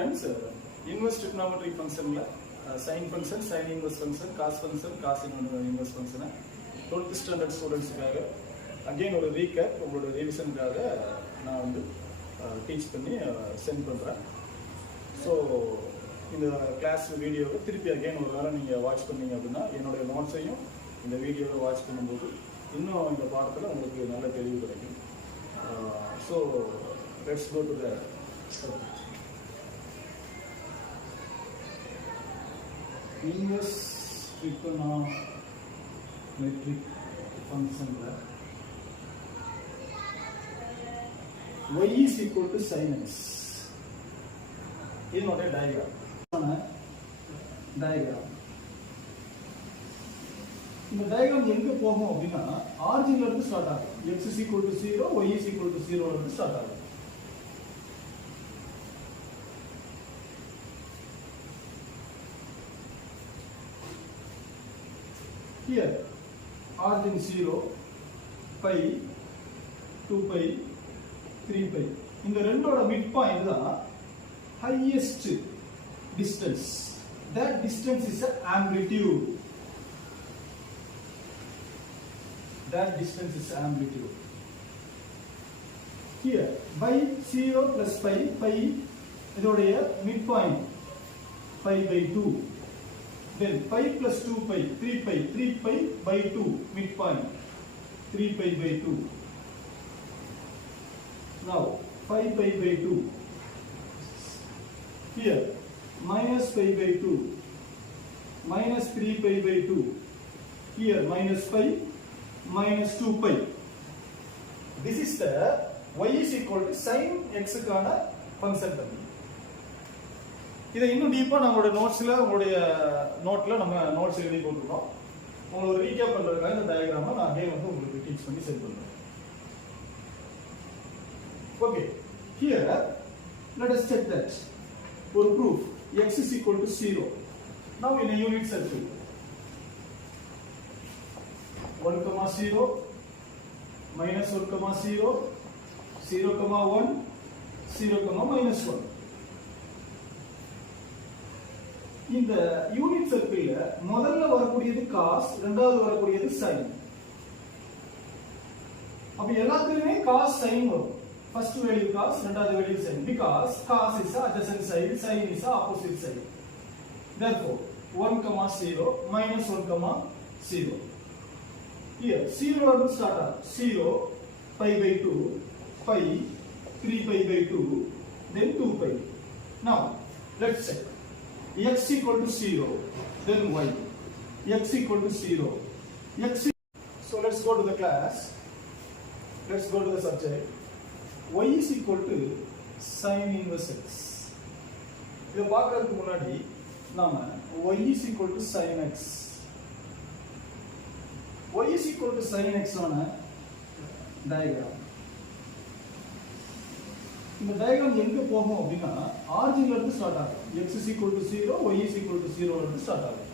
students, inverse trigonometry function sin function, sin inverse function, cos inverse function 12th standard students again ஒரு recap உங்களோட revisionக்காக நான் வந்து டீச் பண்ணி சென்ட் பண்றேன். ஸோ இந்த கிளாஸ் வீடியோவை திருப்பி அகைன் ஒரு வேளை நீங்கள் வாட்ச் பண்ணீங்க அப்படின்னா என்னுடைய நோட்ஸையும் இந்த வீடியோவை வாட்ச் பண்ணும்போது இன்னும் இந்த பாடத்தில் உங்களுக்கு நல்ல தெளிவு கிடைக்கும். So let's go to the subject. Inverse trigonometric ஃபங்க்ஷனில் y is equal to sin x. இதனுடைய டயக்ராம் இந்த டயக்ராம் எங்க போகும் அப்படின்னா ஆரிஜின்ல இருந்து ஸ்டார்ட் ஆகும். x is equal to 0, y is equal to 0 இருந்து ஸ்டார்ட் ஆகும். Here origin 0, pi, 2 pi, 3 pi. இந்த ரெண்டோட மிட் பாயிண்ட் தான் highest distance. That distance is an amplitude. Here by 0 plus pi, இதோடைய mid point pi by 2. Then pi plus 2 pi, 3 pi by 2 mid point 3 pi by 2. Now 5 pi by 2. Here minus pi by 2, minus 3 pi by 2. Here minus pi, minus 2 pi. This is the y is equal to sin x கான ஃபங்க்ஷன். இதை இன்னும் டீப்பா நம்மளுடைய நோட்ஸ்ல உங்களுடைய நோட்ல நம்ம நோட்ஸ் எழுதி போட்டுருக்கோம். உங்களுக்கு ரீகேப் பண்றதுக்காக இந்த டயகிராமை நான் அகைன் வந்து உங்களுக்கு டீச் பண்ணி சென்ட் பண்றேன். Okay, here let us check that. For proof x is equal to 0. Now in a unit circle 1, 0, minus 1, 0, 0, 1, 0, minus 1. இந்த யூனிட் சர்க்கிள்ல முதல்ல வரக்கூடியது cos, இரண்டாவது வரக்கூடியது sin. அப்ப எல்லாத்துலயுமே cos sin வரும். First value cos, இரண்டாவது value sin, because cos is adjacent side, sin is opposite side. Therefore 1, 0, minus 1, 0. Here 0 ல இருந்து ஸ்டார்ட் ஆகும். 0 pi by 2, pi 3 pi by 2, then 2 pi. Now let's check. X equal to 0, then y. X equal to 0. So let's go to the class. Let's go to the subject. Y is equal to sin inverse x. இத பார்க்கிறதுக்கு முன்னாடி நாம y is equal to sin x. Y is equal to sin x ஆன டயகிராம். இந்த டயகிராம் எங்க போகும் அப்படின்னா ஆரிஜின்ல இருந்து ஸ்டார்ட் ஆகும். x is equal to 0, y is equal to 0 இருந்து ஸ்டார்ட் ஆகும்.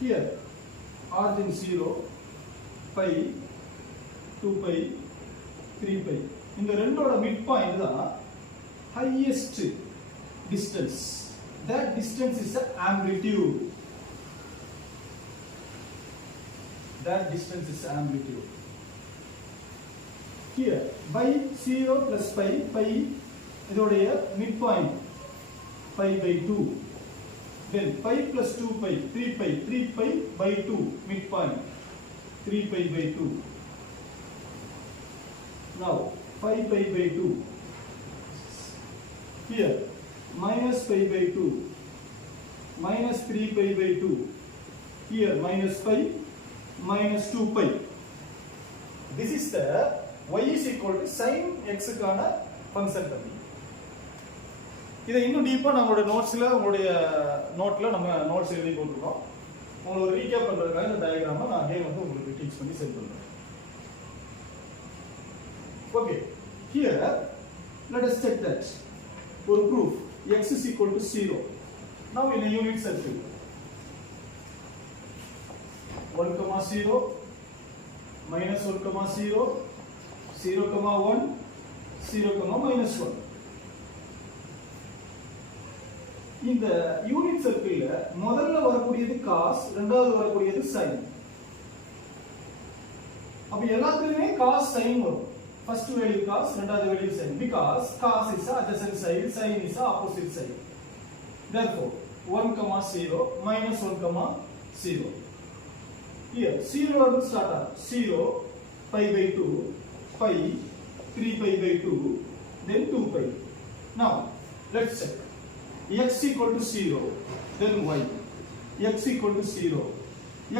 Here origin 0, pi, 2 pi, 3 pi. இந்த ரெண்டோட மிட் பாயிண்ட் தான் highest distance. That distance is an amplitude. Here by 0 plus pi, இதோடைய mid point pi by 2. Then pi plus 2 pi, 3 pi by 2 mid point 3 pi by 2. Now 5 pi by 2. Here minus pi by 2, minus 3 pi by 2. Here minus pi, minus 2 pi. This is the y is equal to sin x கான ஃபங்க்ஷன். இதை இன்னும் டீப்பா நம்மளுடைய நோட்ஸ்ல உங்களுடைய நோட்ல நம்ம நோட்ஸ் எழுதி போட்டுருக்கோம். உங்களுக்கு ரீகேப் பண்றதுக்காக இந்த டயகிராமை நான் அகைன் வந்து உங்களுக்கு டீச் பண்ணி சென்ட் பண்றேன். Okay, here let us check that. For proof x is equal to 0. Now in a unit circle 1, 0, minus 1 comma 0 0 comma 1 0 comma minus 1 இந்த யூனிட் சர்க்கிள்ல முதல்ல வரக்கூடியது cos இரண்டாவது வரக்கூடியது sin அப்ப எல்லாத்துலயுமே cos sin வரும் first value cos இரண்டாவது value sin because cos is adjacent side sin is opposite side therefore 1 comma 0 minus 1 comma 0 here 0 ல இருந்து ஸ்டார்ட் ஆகும் 0 pi by 2 pi 3 pi by 2 then 2 pi now let's check x equal to 0 then y x equal to 0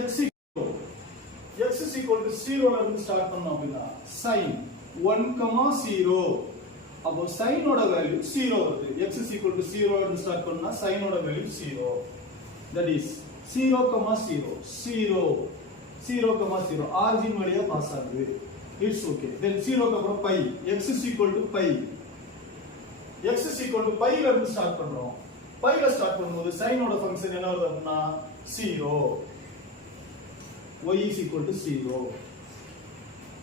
x is equal to 0 ல இருந்து ஸ்டார்ட் பண்ணோம் அப்படினா sin 1 comma 0 அப்போ sin ஓட வேல்யூ 0 வருது x is equal to 0 ல இருந்து ஸ்டார்ட் பண்ணா sin ஓட வேல்யூ 0 that is 0 comma 0 0 0 comma 0 origin வழியா பாஸ் ஆகுது it's okay then 0 க்கு அப்புறம் pi x is equal to pi x is equal to pi ல இருந்து ஸ்டார்ட் பண்றோம் pi ல ஸ்டார்ட் பண்ணும்போது sin ஓட ஃபங்க்ஷன் என்ன வருதுன்னா 0 y is equal to 0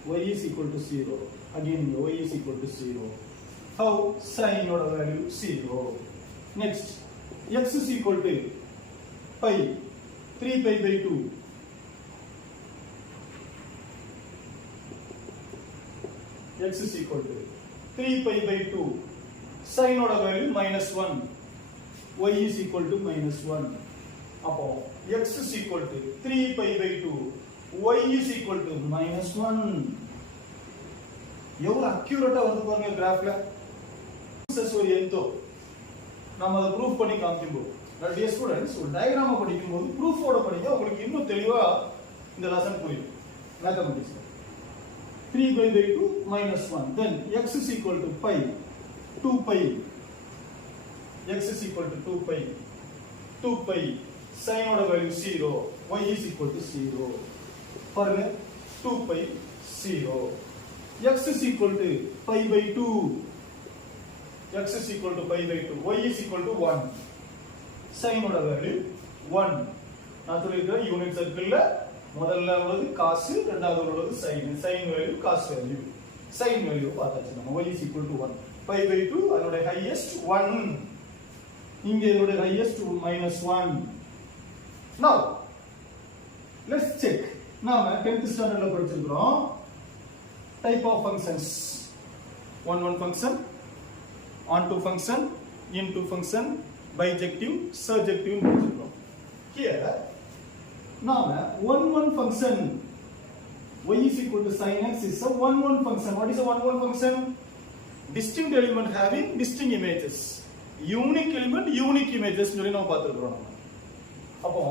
y is equal to 0 again y is equal to 0 how sin ஓட value 0 next x is equal to pi 3 pi by 2 x is equal to 3 pi by 2 sin ஓட வேல்யூ -1 y is equal to -1 அப்போ x is equal to 3 pi by 2 y is equal to -1 எவ்வளவு அக்யூரேட்டா வந்து பாருங்க கிராஃப்ல ஒரு எந்தோ நாம அதை ப்ரூஃப் பண்ணி காமிக்கும்போது டியர் ஸ்டூடண்ட்ஸ் ஒரு டயகிராம படிக்கும்போது ப்ரூஃபோட படிங்க உங்களுக்கு இன்னும் தெளிவா இந்த லெசன் புரியும் மேத்தமெட்டிக்ஸ் 3 pi by 2 minus 1 then x is equal to pi 2 pi x is equal to 2 pi sin ஓட வேல்யூ 0 y is equal to 0 பாருங்க 2 pi 0 x is equal to pi by 2 x is equal to pi by 2 y is equal to 1 sin ஓட வேல்யூ 1 நான் சொல்லிருக்கேன் யூனிட் சர்க்கிள்ல முதல்ல உள்ளது cos இரண்டாவது உள்ளது sin value cos value sin value பார்த்தாச்சு நம்ம y is equal to 1 pi by 2 அதோட ஹையஸ்ட் 1 இங்க இதோட ஹையஸ்ட் -1 now let's check நாம 10th ஸ்டாண்டர்ட்ல படிச்சிருக்கோம் type of functions one function onto function into function bijective surjective படிச்சிருக்கோம் here நாம one function y is equal to sin x is a one function what is a one function distinct element having distinct images unique element unique images சொல்லி நாம பார்த்திருக்கோம் அப்போ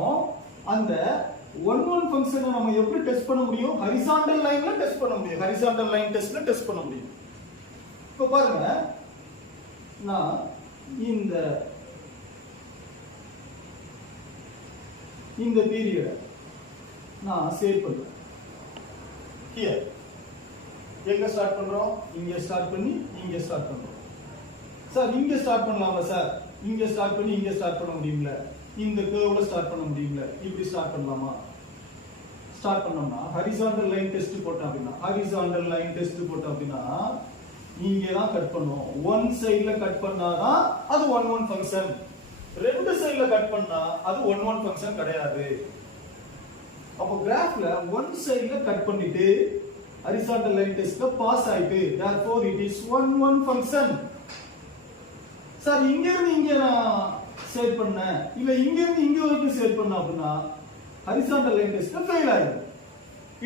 அந்த one function நம்ம எப்படி டெஸ்ட் பண்ண முடியும் horizontal lineல டெஸ்ட் பண்ண முடியும் horizontal line testல டெஸ்ட் பண்ண முடியும் இப்போ பாருங்க நான் இந்த பீரியட் நான் சேவ் பண்றேன் here எங்க ஸ்டார்ட் பண்றோம் இங்க ஸ்டார்ட் பண்ணி இங்க ஸ்டார்ட் பண்றோம் சார் இங்க ஸ்டார்ட் பண்ணலாமா சார் இங்க ஸ்டார்ட் பண்ணி இங்க ஸ்டார்ட் பண்ண முடியும்ல இந்த கர்வ்ல ஸ்டார்ட் பண்ண முடியும்ல இப்படி ஸ்டார்ட் பண்ணலாமா ஸ்டார்ட் பண்ணோம்னா horizontal line test போட்டா அப்படினா இங்க தான் கட் பண்ணுவோம் one சைடுல கட் பண்ணாதான் அது one ஃபங்க்ஷன் ரெண்டு சைடுல கட் பண்ணா அது one ஃபங்க்ஷன் கிடையாது அப்ப கிராஃப்ல one சைடுல கட் பண்ணிட்டு horizontal line testல பாஸ் ஆயிட்டு therefore it is one function sir இங்க இருந்து இங்க நான் செட் பண்ணேன் இல்ல இங்க இருந்து இங்க வரைக்கும் செட் பண்ண அப்படினா horizontal line testல ஃபெயில் ஆயிடும்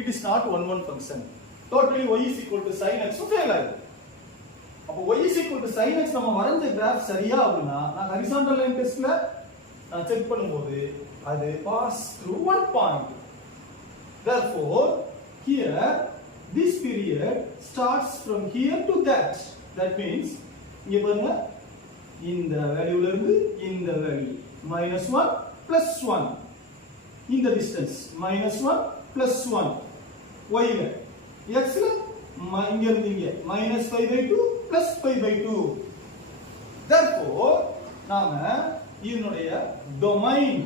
it is not one function totally y is equal to sin x fail ஆயிடும் அப்ப y is equal to sin x நம்ம வரைஞ்ச கிராஃப் சரியா அப்படினா நான் horizontal line testல நான் செக் பண்ணும்போது அது pass through one point therefore here this period starts from here to that means இங்க பாருங்க இந்த வேல்யூல இருந்து இந்த வேல்யூ -1 +1 இந்த டிஸ்டன்ஸ் -1 +1 y ல x ல இங்க இருந்து இங்க -π/2 +π/2 therefore நாம இதனுடைய டொமைன்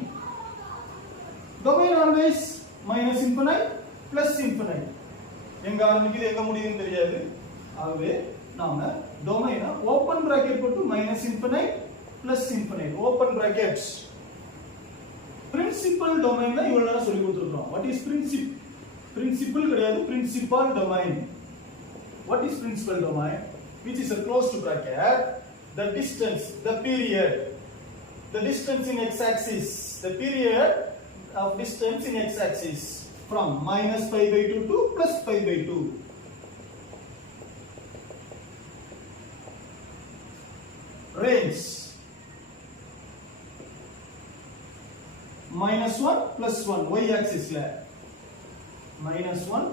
always -∞ +∞ எங்க ஆரம்பிக்குது எங்க முடியுதுன்னு தெரியாது. ஆகவே நாம டொமைனை ஓபன் பிராக்கெட் போட்டு minus infinite plus infinite open brackets. Principal domain தான் இவ்வளவு நேரம் சொல்லி கொடுத்துருக்கோம். வாட் இஸ் பிரின்சிபல் கிடையாது, principal domain. What is principal domain? Which is a closed bracket. The distance, the period, the distance in x-axis, the period of distance in x-axis from minus pi by 2 to plus pi by 2. Range minus 1 plus 1 y-axis la minus 1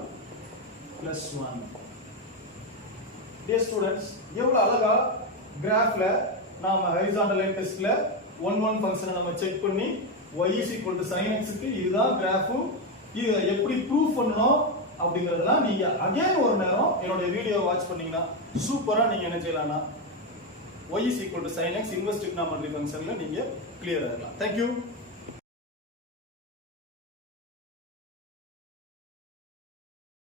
plus 1. Dear students, எவ்வளவு அழகா கிராஃப்ல நாம horizontal line டெஸ்ட்ல 1 ஃபங்க்ஷனை நம்ம செக் பண்ணி y is equal to sin x க்கு இதுதான் கிராஃப், இது எப்படி ப்ரூஃப் பண்ணனும் அப்படிங்கறதெல்லாம் நீங்க அகைன் ஒரு நேரம் என்னோட வீடியோ வாட்ச் பண்ணீங்கன்னா சூப்பரா நீங்க என்ன செய்யலாம்னா y is equal to sin x inverse trigonometry ஃபங்க்ஷன்ல நீங்க கிளியர் ஆகலாம். Thank you.